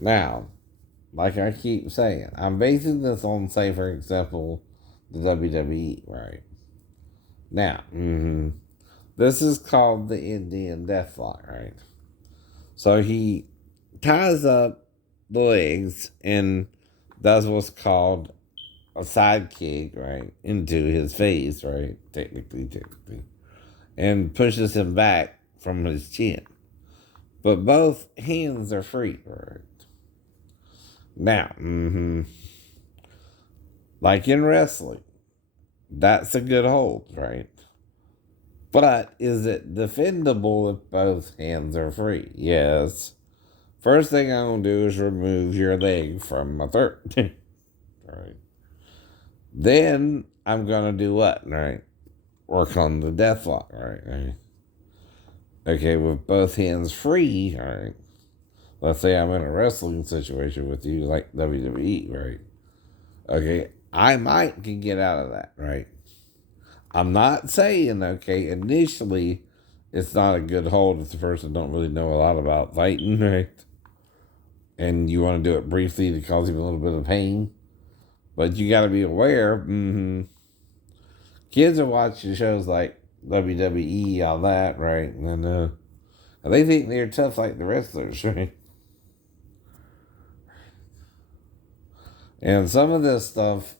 Now, like I keep saying, I'm basing this on, say, for example, the WWE, right? Now, this is called the Indian Deathlock, right? So he ties up the legs and does what's called a side kick, right, into his face, right? Technically. And pushes him back from his chin. But both hands are free, right? Now, like in wrestling, that's a good hold, right? But is it defendable if both hands are free? Yes. First thing I'm gonna do is remove your leg from my throat. Right. Then I'm gonna do what? Right. Work on the death lock. Right. Okay, with both hands free. All right. Let's say I'm in a wrestling situation with you, like WWE. Right. Okay. I might can get out of that. Right. I'm not saying, okay, initially it's not a good hold if the person don't really know a lot about fighting, right? And you want to do it briefly to cause him a little bit of pain. But you got to be aware, kids are watching shows like WWE, all that, right? And they think they're tough like the wrestlers, right? And some of this stuff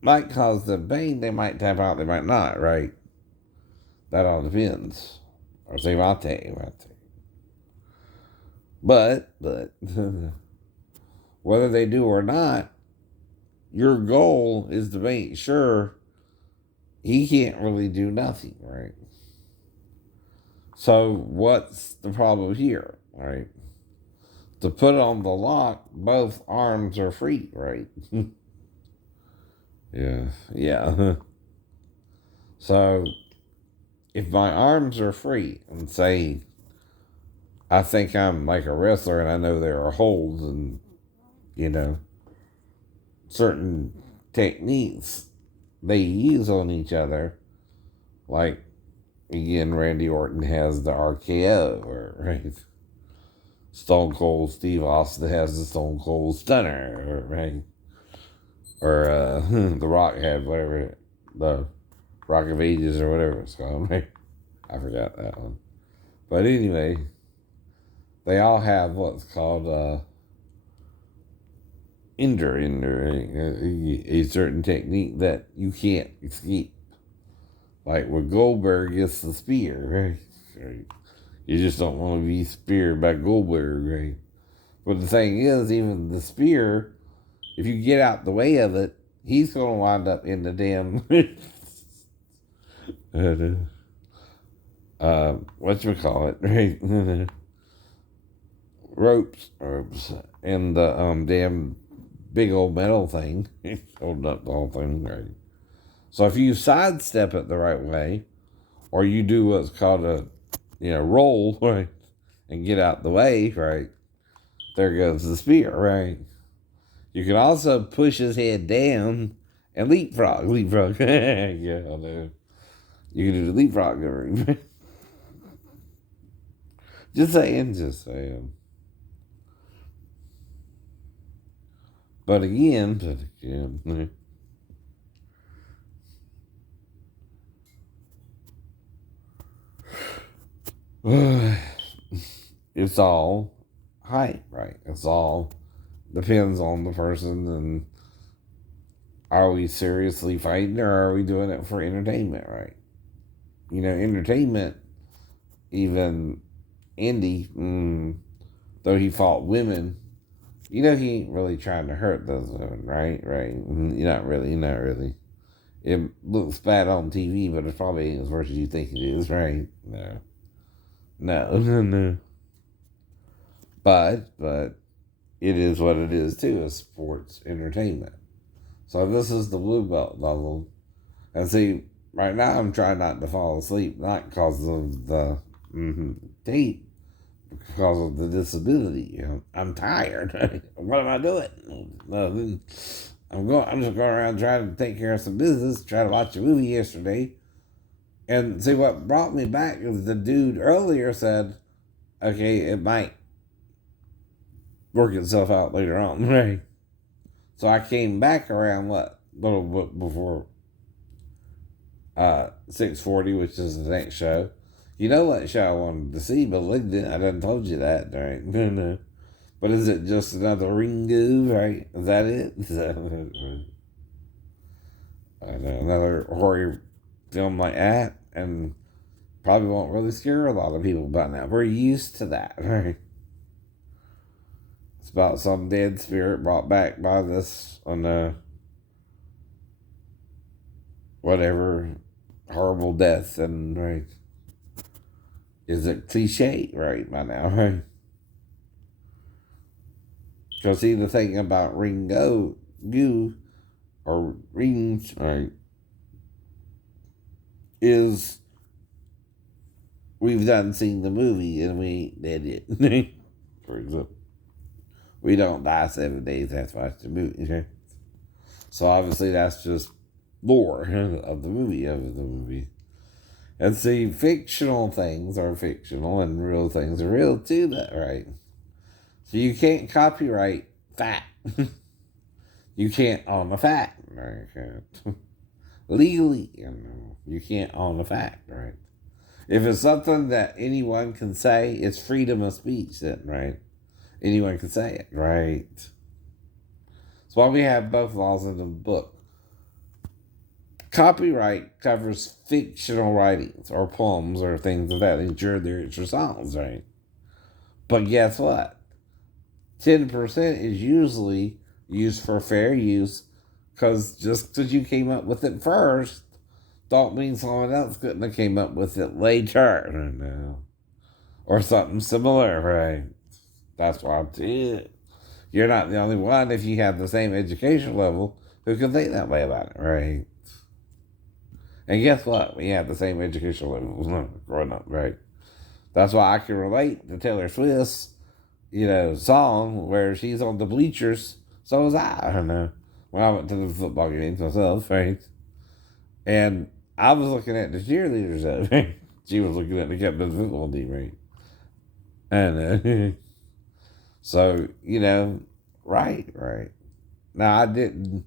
might cause them pain. They might tap out, they might not, right? That all depends. Or say mate. But whether they do or not, your goal is to make sure he can't really do nothing, right? So what's the problem here, right? To put on the lock, both arms are free, right? Yeah. So if my arms are free and say I think I'm like a wrestler and I know there are holds and, you know, certain techniques they use on each other, like again, Randy Orton has the RKO, or right, Stone Cold Steve Austin has the Stone Cold Stunner, or right, or The Rock had whatever the Rock of Ages or whatever it's called. Right? I forgot that one, but anyway, they all have what's called a certain technique that you can't escape. Like with Goldberg, it's the spear, right? You just don't want to be speared by Goldberg, right? But the thing is, even the spear, if you get out the way of it, he's going to wind up in the damn whatchamacallit, right? ropes, and the damn big old metal thing holding up the whole thing, right? So if you sidestep it the right way, or you do what's called a roll, right, and get out the way, right, there goes the spear, right? You can also push his head down and leapfrog. Yeah, I know. You can do the leapfrog. Just saying. But again, it's all hype, right? It's all depends on the person, and are we seriously fighting or are we doing it for entertainment, right? Entertainment, even Indy, though he fought women, he ain't really trying to hurt those women, right? Right? You're not really. It looks bad on TV, but it's probably ain't as worse as you think it is, right? No. But it is what it is too. It's sports entertainment. So this is the blue belt level, and see, right now I'm trying not to fall asleep, not because of the tape, because of the disability. I'm tired. What am I doing? I'm just going around trying to take care of some business. Try to watch a movie yesterday, and see what brought me back is the dude earlier said, okay, it might work itself out later on, right? So I came back around what? A little bit before 6:40, which is the next show. You know what show I wanted to see, but I done told you that, right? No. But is it just another Ringu, right? Is that it? Another horror film like that? And probably won't really scare a lot of people by now. We're used to that, right? It's about some dead spirit brought back by this on the whatever horrible death, and right, is it cliche right by now, right? Because see, the thing about Ringo, you or Rings, right, is we've done seen the movie and we did it. For example, we don't die 7 days after watch the movie. Right? So obviously that's just lore of the movie. And see, fictional things are fictional and real things are real too, that right? So you can't copyright fact. You can't own a fact, right? Legally, you can't own a fact, right? If it's something that anyone can say, it's freedom of speech, then, right? Anyone can say it, right? That's why we have both laws in the book. Copyright covers fictional writings or poems or things of that nature, lyrics or songs, right? But guess what? 10% is usually used for fair use, because just because you came up with it first don't mean someone else couldn't have came up with it later. No. Or something similar, right? That's why I did. You're not the only one if you have the same education level who can think that way about it, right? And guess what? We have the same education level growing up, right? That's why I can relate to Taylor Swift's, song where she's on the bleachers. So was I. I don't know. When I went to the football games myself, right? And I was looking at the cheerleaders, right? She was looking at the captain of the football team, right? And so, right. Now, I didn't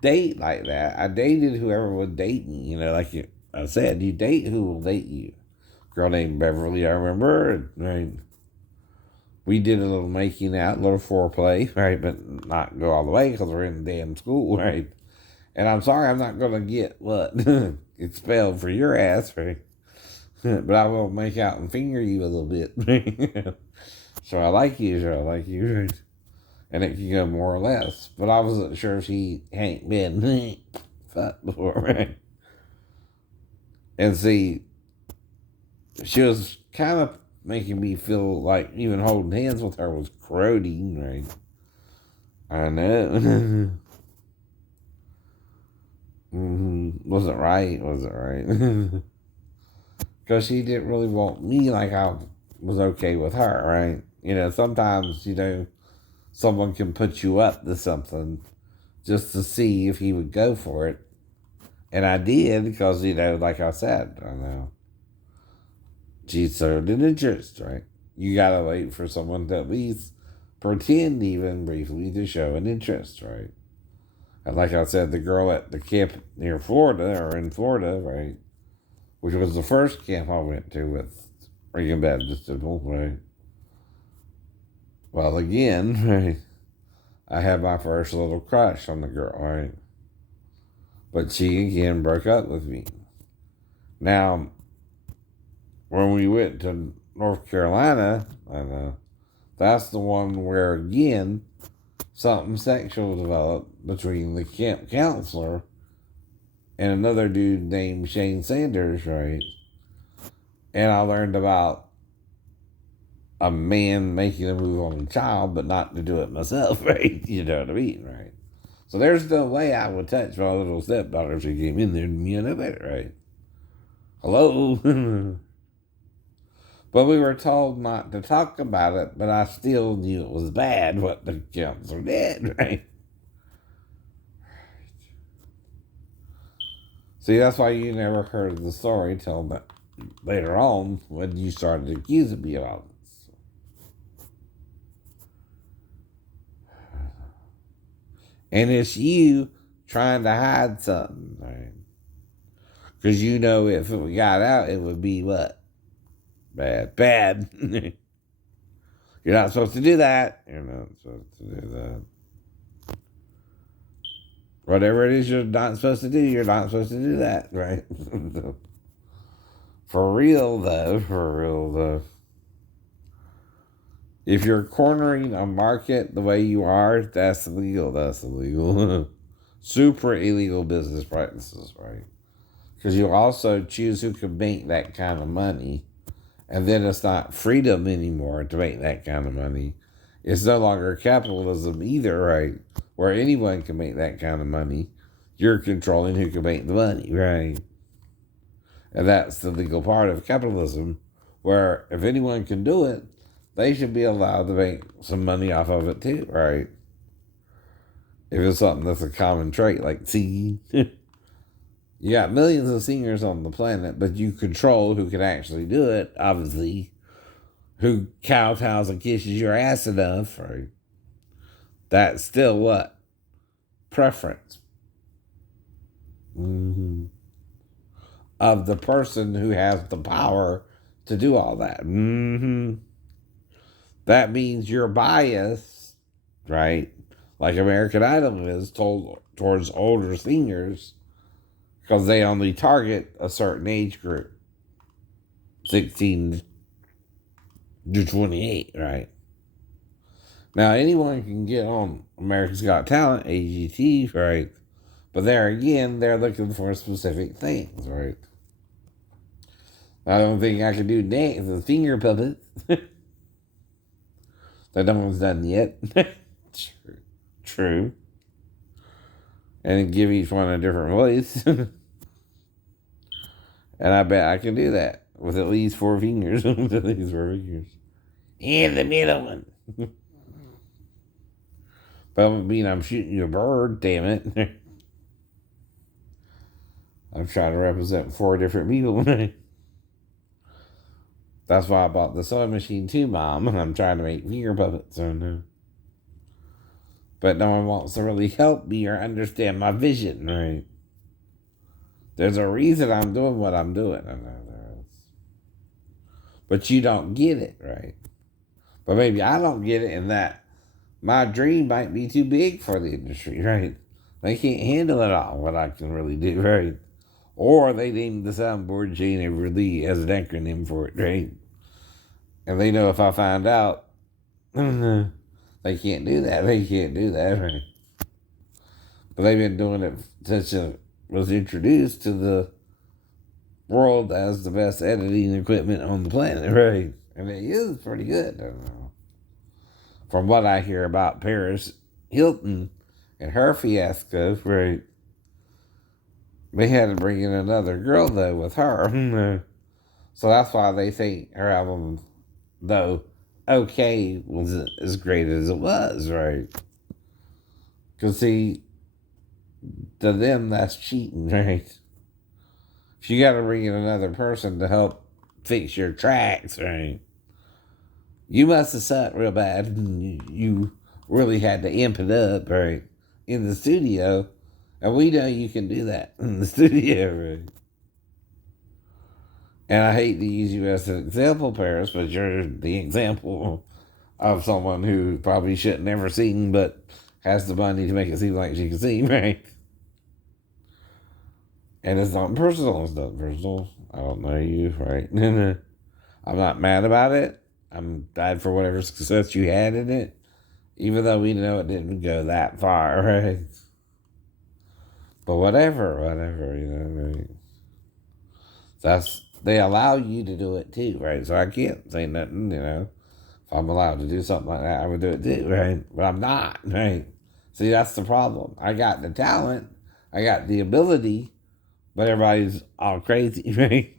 date like that. I dated whoever would date me, like I said, you date who will date you. Girl named Beverly, I remember, right? We did a little making out, a little foreplay, right? But not go all the way because we're in the damn school, right? And I'm sorry I'm not going to get what? Expelled for your ass, right? But I will make out and finger you a little bit. So I like you, right? And it can go more or less. But I wasn't sure if she ain't been fucked before, right? And see, she was kind of making me feel like even holding hands with her was corroding, right? I know. Was it right? Because she didn't really want me like I was okay with her, right? Sometimes, someone can put you up to something just to see if he would go for it. And I did because, like I said, I know. She showed an interest, right? You gotta wait for someone to at least pretend even briefly to show an interest, right? And like I said, the girl at the camp near Florida, or in Florida, right? Which was the first camp I went to with Regan Baptist Temple, right? Well, again, right? I had my first little crush on the girl, right? But she again broke up with me. Now, when we went to North Carolina, that's the one where again something sexual developed between the camp counselor and another dude named Shane Sanders, right? And I learned about a man making a move on a child, but not to do it myself, right? You know what I mean, right? So there's no way I would touch my little stepdaughter if she came in there to me and it, right? Hello? But we were told not to talk about it, but I still knew it was bad what the counselor did, right? See, that's why you never heard the story till later on when you started accusing me of all this. And it's you trying to hide something, right? Because you know if it got out, it would be what? Bad. Bad. You're not supposed to do that. You're not supposed to do that. Whatever it is you're not supposed to do, you're not supposed to do that, right? For real, though. If you're cornering a market the way you are, that's illegal. That's illegal. Super illegal business practices, right? Because you also choose who can make that kind of money. And then it's not freedom anymore to make that kind of money. It's no longer capitalism either, right? Where anyone can make that kind of money. You're controlling who can make the money, right? And that's the legal part of capitalism, where if anyone can do it, they should be allowed to make some money off of it too, right? If it's something that's a common trait, like singing. You got millions of singers on the planet, but you control who can actually do it, obviously. Who kowtows and kisses your ass enough, right? That's still what? Preference. Mm-hmm. Of the person who has the power to do all that. Mm-hmm. That means your bias, right? Like American Idol is towards older singers because they only target a certain age group, 16 to 28, right? Now, anyone can get on America's Got Talent, AGT, right? But there again, they're looking for specific things, right? I don't think I can do next is finger puppets. That no one's done yet. True. And give each one a different voice. And I bet I can do that with at least 4 fingers. With at least 4 fingers. And the middle one. But I mean, I'm shooting you a bird, damn it. I'm trying to represent 4 different people. That's why I bought the sewing machine too, Mom. I'm trying to make finger puppets. So no. But no one wants to really help me or understand my vision, right? There's a reason I'm doing what I'm doing. But you don't get it, right? But maybe I don't get it in that my dream might be too big for the industry, right? They can't handle it all, what I can really do, right? Or they named the soundboard Jane Everly as an acronym for it, right? And they know if I find out, they can't do that. They can't do that, right? But they've been doing it since it was introduced to the world as the best editing equipment on the planet, right? And it is pretty good. I don't know. From what I hear about Paris Hilton and her fiasco, right? They had to bring in another girl, though, with her. So that's why they think her album, though okay, wasn't as great as it was, right? Because, see, to them, that's cheating, right? If you got to bring in another person to help fix your tracks, right? You must have sucked real bad. You really had to amp it up, right? In the studio. And we know you can do that in the studio, right? And I hate to use you as an example, Paris, but you're the example of someone who probably shouldn't ever sing, but has the money to make it seem like she can sing, right? And it's not personal. It's not personal. I don't know you, right? I'm not mad about it. I'm glad for whatever success you had in it, even though we know it didn't go that far, right? But whatever, you know, right? They allow you to do it too, right? So I can't say nothing, you know. If I'm allowed to do something like that, I would do it too, right? But I'm not, right? See, that's the problem. I got the talent, I got the ability, but everybody's all crazy, right?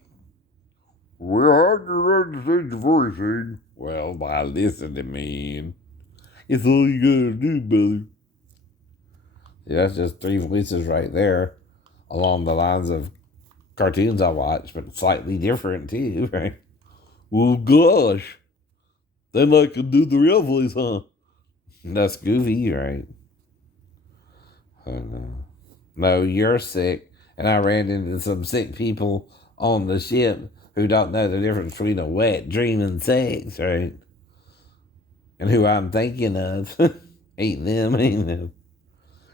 Well, I can understand your voice, Aiden. Well, by listening, man. It's all you gotta do, brother. See, that's just 3 voices right there along the lines of cartoons I watch, but slightly different too, right? Well, gosh. Then I can do the real voice, huh? That's goofy, right? Oh, no. No, you're sick. And I ran into some sick people on the ship who don't know the difference between a wet dream and sex, right? And who I'm thinking of ain't them, ain't them.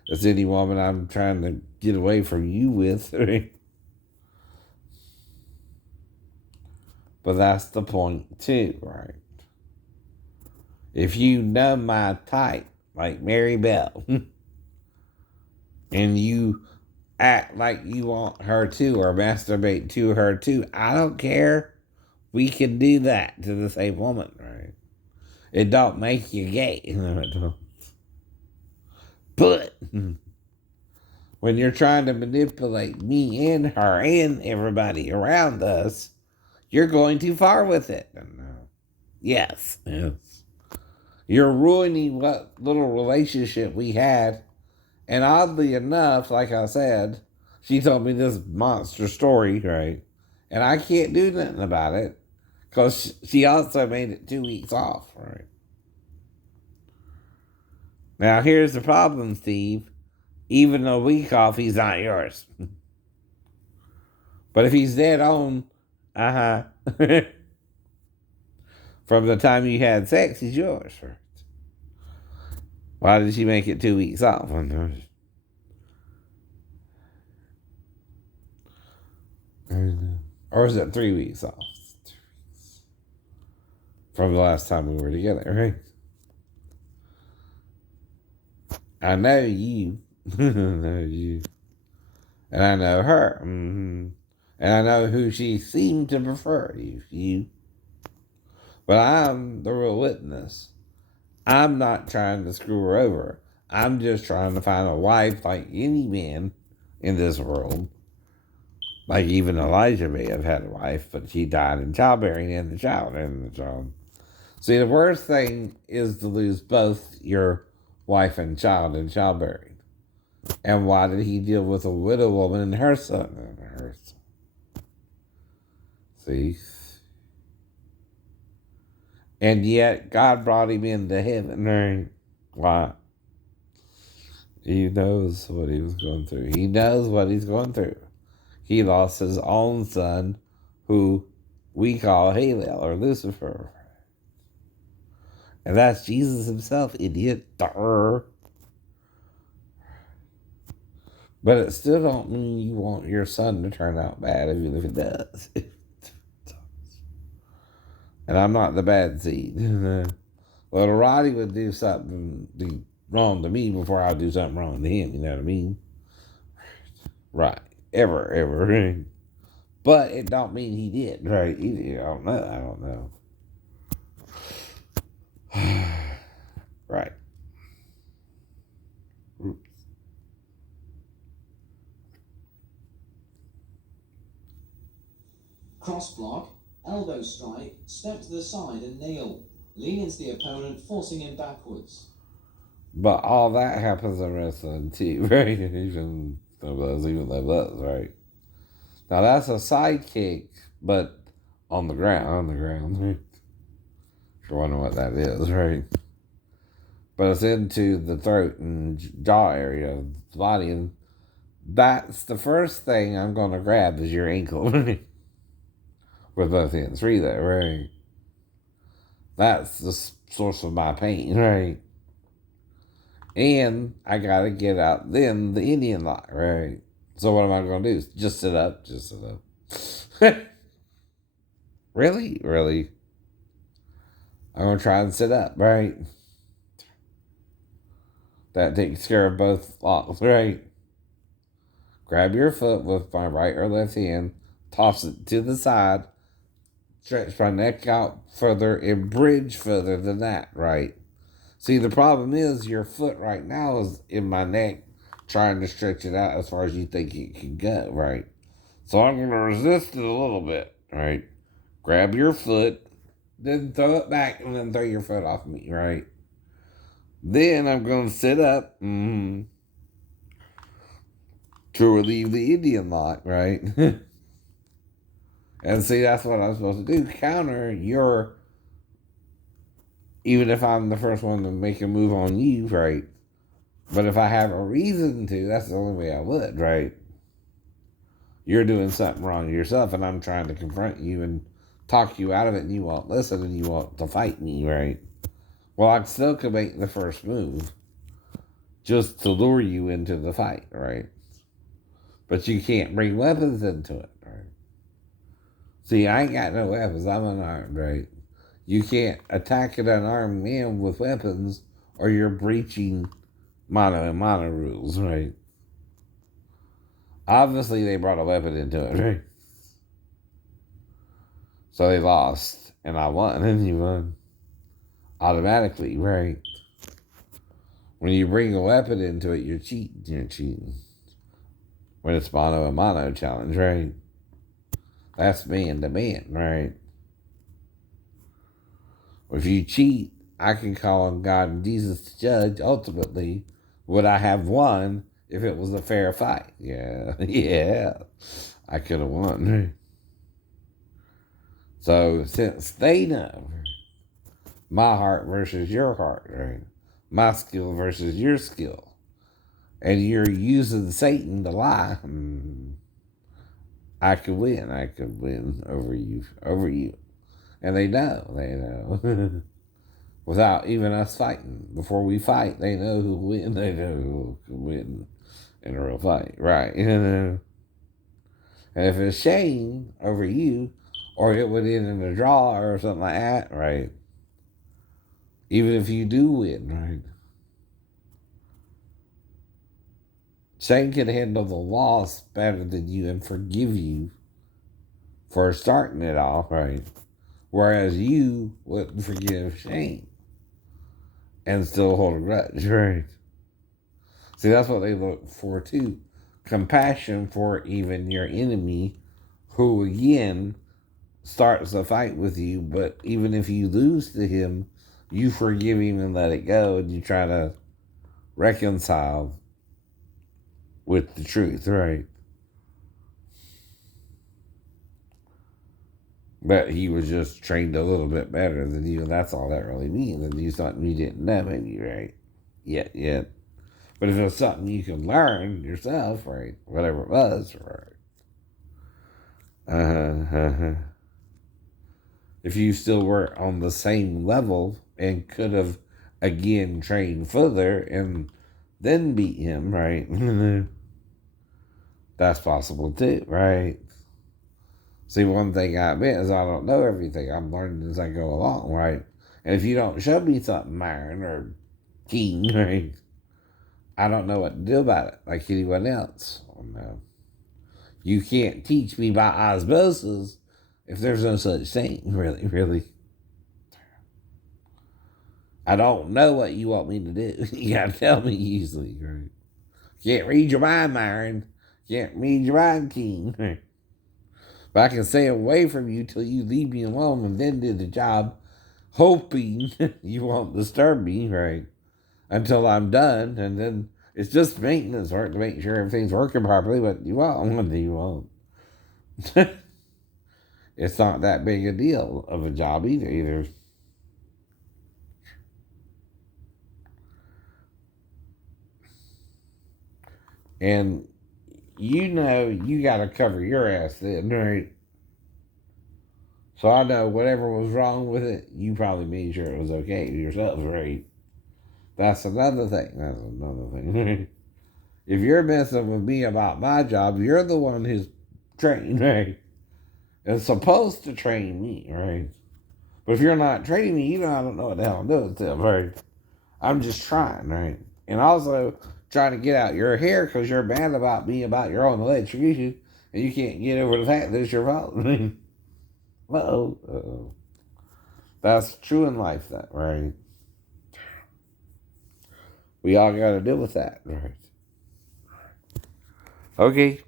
It's any woman I'm trying to get away from you with, right? But that's the point, too, right? If you know my type, like Mary Bell, and you act like you want her to or masturbate to her too, I don't care. We can do that to the same woman, right? It don't make you gay. But when you're trying to manipulate me and her and everybody around us, you're going too far with it. Yes, yes. You're ruining what little relationship we had. And oddly enough, like I said, she told me this monster story, right? And I can't do nothing about it because she also made it 2 weeks off, right? Now, here's the problem, Steve. Even a week off, he's not yours. But if he's dead on, from the time you had sex, he's yours. Right? Why did she make it 2 weeks off? Or is it 3 weeks off? From the last time we were together, right? I know you. I know you. And I know her. Mm-hmm. And I know who she seemed to prefer. You. But I'm the real witness. I'm not trying to screw her over. I'm just trying to find a wife like any man in this world. Like even Elijah may have had a wife, but she died in childbearing and the child. See, the worst thing is to lose both your wife and child in childbearing. And why did he deal with a widow woman and her son? See? And yet God brought him into heaven, right? Why? He knows what he was going through. He knows what he's going through. He lost his own son, who we call Halel or Lucifer. And that's Jesus himself, idiot. Durr. But it still don't mean you want your son to turn out bad, even if it does. And I'm not the bad seed. Little Roddy would do something wrong to me before I do something wrong to him. You know what I mean? Right. Ever. But it don't mean he did, right? I don't know. Right. Cross block, elbow strike, step to the side and kneel. Lean into the opponent, forcing him backwards. But all that happens in wrestling too, right? Even those, right? Now that's a side kick, but on the ground, right? If you're wondering what that is, right? But it's into the throat and jaw area of the body, and that's the first thing I'm going to grab is your ankle with both hands. Free that, right? That's the source of my pain, right? And I got to get out then the Indian lock, right? So what am I going to do? Just sit up? Really? I'm going to try and sit up, right? That takes care of both locks, right? Grab your foot with my right or left hand, toss it to the side, stretch my neck out further, and bridge further than that, right? See, the problem is your foot right now is in my neck, trying to stretch it out as far as you think it can go, right? So I'm going to resist it a little bit, right? Grab your foot, then throw it back, and then throw your foot off me, right? Then I'm going to sit up to relieve the Indian lock, right? And see, that's what I'm supposed to do. Counter your, even if I'm the first one to make a move on you, right? But if I have a reason to, that's the only way I would, right? You're doing something wrong yourself, and I'm trying to confront you and talk you out of it, and you won't listen, and you want to fight me, right? Well, I still could make the first move just to lure you into the fight, right? But you can't bring weapons into it, right? See, I ain't got no weapons. I'm unarmed, right? You can't attack an unarmed man with weapons, or you're breaching mano and mano rules, right? Obviously, they brought a weapon into it, right? So they lost, and I won, and you won automatically, right? When you bring a weapon into it, you're cheating. You're cheating. When it's mano a mano challenge, right? That's man to man, right? If you cheat, I can call on God and Jesus to judge. Ultimately, would I have won if it was a fair fight? Yeah, yeah. I could have won. Right? So since they know my heart versus your heart, right? My skill versus your skill, and you're using Satan to lie, I could win. I could win over you, and they know. They know. Without even us fighting, before we fight, they know who win. They know who can win in a real fight, right? And if it's Shane over you, or it would end in a draw or something like that, right? Even if you do win, right? Shane can handle the loss better than you and forgive you for starting it off, right? Whereas you wouldn't forgive Shane and still hold a grudge, right? See, that's what they look for too. Compassion for even your enemy, who again starts a fight with you, but even if you lose to him, you forgive him and let it go, and you try to reconcile with the truth, right? But he was just trained a little bit better than you, and that's all that really means. And you something you didn't know, maybe, right? Yet. But if it's something you can learn yourself, right? Whatever it was, right? If you still were on the same level and could have again trained further and then beat him, right? That's possible too, right? See, one thing I admit is I don't know everything. I'm learning as I go along, right? And if you don't show me something, Myron or King, right, I don't know what to do about it, like anyone else. No. You can't teach me by osmosis if there's no such thing, really. I don't know what you want me to do. You gotta tell me easily, right? Can't read your mind, Myron. Can't read your mind, King. Right? But I can stay away from you till you leave me alone and then do the job, hoping you won't disturb me, right? Until I'm done, and then it's just maintenance work to make sure everything's working properly. But you won't. What do you want? It's not that big a deal of a job either. And you know you got to cover your ass then, right? So I know whatever was wrong with it, you probably made sure it was okay yourself, right? That's another thing. If you're messing with me about my job, you're the one who's trained, right? And supposed to train me, right? But if you're not training me, you know I don't know what the hell I'm doing to them, right? I'm just trying, right? And also trying to get out your hair because you're mad about me about your own electrocution, and you can't get over the fact that it's your fault. Uh-oh. That's true in life, that, right? We all got to deal with that, right? Okay.